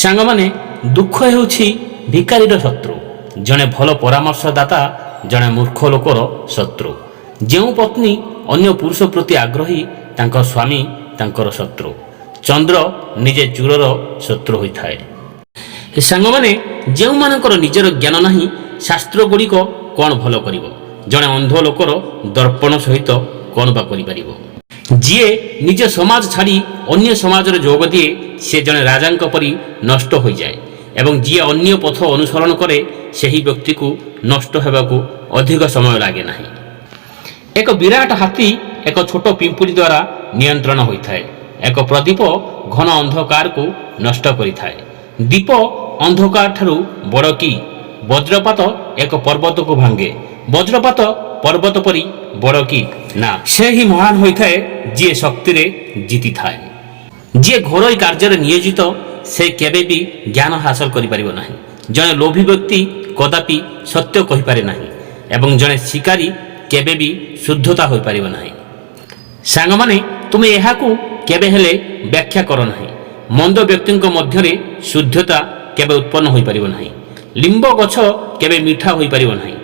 ସାଙ୍ଗମାନେ, ଦୁଃଖ ହେଉଛି ଭିକାରୀର ଶତ୍ରୁ। ଜଣେ ଭଲ ପରାମର୍ଶଦାତା ଜଣେ ମୂର୍ଖ ଲୋକର ଶତ୍ରୁ। ଯେଉଁ ପତ୍ନୀ ଅନ୍ୟ ପୁରୁଷ ପ୍ରତି ଆଗ୍ରହୀ ତାଙ୍କ ସ୍ୱାମୀ ତାଙ୍କର ଶତ୍ରୁ। ଚନ୍ଦ୍ର ନିଜେ ଚୂରର ଶତ୍ରୁ ହୋଇଥାଏ। ସାଙ୍ଗମାନେ, ଯେଉଁମାନଙ୍କର ନିଜର ଜ୍ଞାନ ନାହିଁ ଶାସ୍ତ୍ରଗୁଡ଼ିକ କ'ଣ ଭଲ କରିବ? ଜଣେ ଅନ୍ଧ ଲୋକର ଦର୍ପଣ ସହିତ କ'ଣ ବା କରିପାରିବ? ଯିଏ ନିଜ ସମାଜ ଛାଡ଼ି ଅନ୍ୟ ସମାଜରେ ଯୋଗ ଦିଏ ସେ ଜଣେ ରାଜାଙ୍କ ପରି ନଷ୍ଟ ହୋଇଯାଏ ଏବଂ ଯିଏ ଅନ୍ୟ ପଥ ଅନୁସରଣ କରେ ସେହି ବ୍ୟକ୍ତିକୁ ନଷ୍ଟ ହେବାକୁ ଅଧିକ ସମୟ ଲାଗେ ନାହିଁ। ଏକ ବିରାଟ ହାତୀ ଏକ ଛୋଟ ପିମ୍ପୁଡ଼ି ଦ୍ୱାରା ନିୟନ୍ତ୍ରଣ ହୋଇଥାଏ। ଏକ ପ୍ରଦୀପ ଘନ ଅନ୍ଧକାରକୁ ନଷ୍ଟ କରିଥାଏ। ଦୀପ ଅନ୍ଧକାର ଠାରୁ ବଡ଼ କି? ବଜ୍ରପାତ ଏକ ପର୍ବତକୁ ଭାଙ୍ଗେ। ବଜ୍ରପାତ ପର୍ବତ ପରି ବଡ଼ କି? ନା, ସେ ହିଁ ମହାନ ହୋଇଥାଏ ଯିଏ ଶକ୍ତିରେ ଜିତିଥାଏ। ଯିଏ ଘରୋଇ କାର୍ଯ୍ୟରେ ନିୟୋଜିତ ସେ କେବେ ବି ଜ୍ଞାନ ହାସଲ କରିପାରିବ ନାହିଁ। ଜଣେ ଲୋଭୀ ବ୍ୟକ୍ତି କଦାପି ସତ୍ୟ କହିପାରେ ନାହିଁ ଏବଂ ଜଣେ ଶିକାରୀ କେବେ ବି ଶୁଦ୍ଧତା ହୋଇପାରିବ ନାହିଁ। ସାଙ୍ଗମାନେ, ତୁମେ ଏହାକୁ କେବେ ହେଲେ ବ୍ୟାଖ୍ୟା କର ନାହିଁ। ମନ୍ଦ ବ୍ୟକ୍ତିଙ୍କ ମଧ୍ୟରେ ଶୁଦ୍ଧତା କେବେ ଉତ୍ପନ୍ନ ହୋଇପାରିବ ନାହିଁ। ଲିମ୍ବ ଗଛ କେବେ ମିଠା ହୋଇପାରିବ ନାହିଁ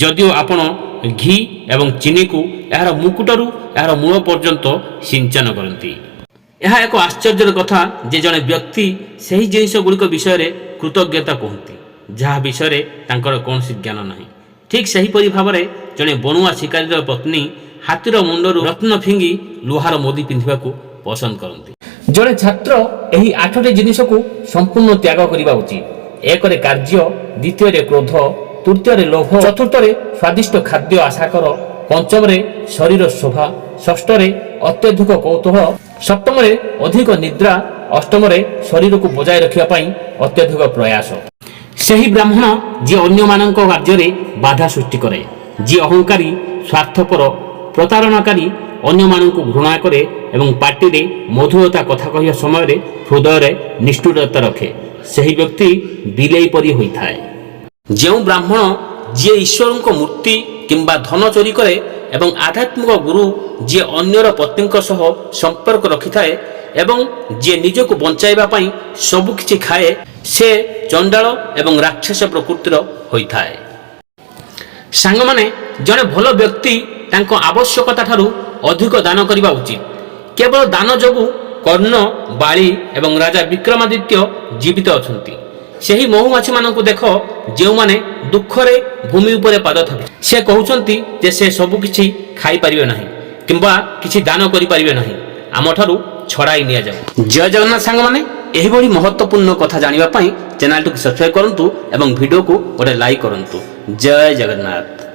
ଯଦିଓ ଆପଣ ଘି ଏବଂ ଚିନିକୁ ଏହାର ମୁକୁଟରୁ ଏହାର ମୂଳ ପର୍ଯ୍ୟନ୍ତ ସିଞ୍ଚନ କରନ୍ତି। ଏହା ଏକ ଆଶ୍ଚର୍ଯ୍ୟର କଥା ଯେ ଜଣେ ବ୍ୟକ୍ତି ସେହି ଜିନିଷଗୁଡ଼ିକ ବିଷୟରେ କୃତଜ୍ଞତା କୁହନ୍ତି ଯାହା ବିଷୟରେ ତାଙ୍କର କୌଣସି ଜ୍ଞାନ ନାହିଁ। ଠିକ୍ ସେହିପରି ଭାବରେ ଜଣେ ବଣୁଆ ଶିକାରୀର ପତ୍ନୀ ହାତୀର ମୁଣ୍ଡରୁ ରତ୍ନ ଫିଙ୍ଗି ଲୁହାର ମୁଦି ପିନ୍ଧିବାକୁ ପସନ୍ଦ କରନ୍ତି। ଜଣେ ଛାତ୍ର ଏହି 8ଟି ଜିନିଷକୁ ସମ୍ପୂର୍ଣ୍ଣ ତ୍ୟାଗ କରିବା ଉଚିତ। 1ରେ କାର୍ଯ୍ୟ, 2ରେ କ୍ରୋଧ, 3ରେ ଲୋଭ, 4ରେ ସ୍ୱାଦିଷ୍ଟ ଖାଦ୍ୟ ଆଶା କର, 5ମରେ ଶରୀର ଶୋଭା, 6ରେ ଅତ୍ୟଧିକ କୌତୂହଳ, 7ମରେ ଅଧିକ ନିଦ୍ରା, 8ମରେ ଶରୀରକୁ ବଜାୟ ରଖିବା ପାଇଁ ଅତ୍ୟଧିକ ପ୍ରୟାସ। ସେହି ବ୍ରାହ୍ମଣ ଯିଏ ଅନ୍ୟମାନଙ୍କ କାର୍ଯ୍ୟରେ ବାଧା ସୃଷ୍ଟି କରେ, ଯିଏ ଅହଙ୍କାରୀ, ସ୍ୱାର୍ଥପର, ପ୍ରତାରଣାକାରୀ, ଅନ୍ୟମାନଙ୍କୁ ଘୃଣା କରେ ଏବଂ ପାଟିରେ ମଧୁରତା କଥା କହିବା ସମୟରେ ହୃଦୟରେ ନିଷ୍ଠୁରତା ରଖେ, ସେହି ବ୍ୟକ୍ତି ବିଲେଇ ପରି ହୋଇଥାଏ। ଯେଉଁ ବ୍ରାହ୍ମଣ ଯିଏ ଈଶ୍ୱରଙ୍କ ମୂର୍ତ୍ତି କିମ୍ବା ଧନ ଚୋରି କରେ ଏବଂ ଆଧ୍ୟାତ୍ମିକ ଗୁରୁ ଯିଏ ଅନ୍ୟର ପତ୍ନୀଙ୍କ ସହ ସମ୍ପର୍କ ରଖିଥାଏ ଏବଂ ଯିଏ ନିଜକୁ ବଞ୍ଚାଇବା ପାଇଁ ସବୁକିଛି ଖାଏ ସେ ଚଣ୍ଡାଳ ଏବଂ ରାକ୍ଷସ ପ୍ରକୃତିର ହୋଇଥାଏ। ସାଙ୍ଗମାନେ, ଜଣେ ଭଲ ବ୍ୟକ୍ତି ତାଙ୍କ ଆବଶ୍ୟକତା ଠାରୁ ଅଧିକ ଦାନ କରିବା ଉଚିତ। କେବଳ ଦାନ ଯୋଗୁଁ କର୍ଣ୍ଣ, ବାଳି ଏବଂ ରାଜା ବିକ୍ରମାଦିତ୍ୟ ଜୀବିତ ଅଛନ୍ତି। ସେହି ମହୁମାଛିମାନଙ୍କୁ ଦେଖ ଯେଉଁମାନେ ଦୁଃଖରେ ଭୂମି ଉପରେ ପାଦ ଥାପି ସେ କହୁଛନ୍ତି ଯେ ସେ ସବୁକିଛି ଖାଇପାରିବେ ନାହିଁ କିମ୍ବା କିଛି ଦାନ କରିପାରିବେ ନାହିଁ, ଆମଠାରୁ ଛଡ଼ାଇ ନିଆଯାଉ। ଜୟ ଜଗନ୍ନାଥ। ସାଙ୍ଗମାନେ, ଏହିଭଳି ମହତ୍ତ୍ୱପୂର୍ଣ୍ଣ କଥା ଜାଣିବା ପାଇଁ ଚ୍ୟାନେଲଟିକୁ ସବସ୍କ୍ରାଇବ୍ କରନ୍ତୁ ଏବଂ ଭିଡ଼ିଓକୁ ଗୋଟେ ଲାଇକ୍ କରନ୍ତୁ। ଜୟ ଜଗନ୍ନାଥ।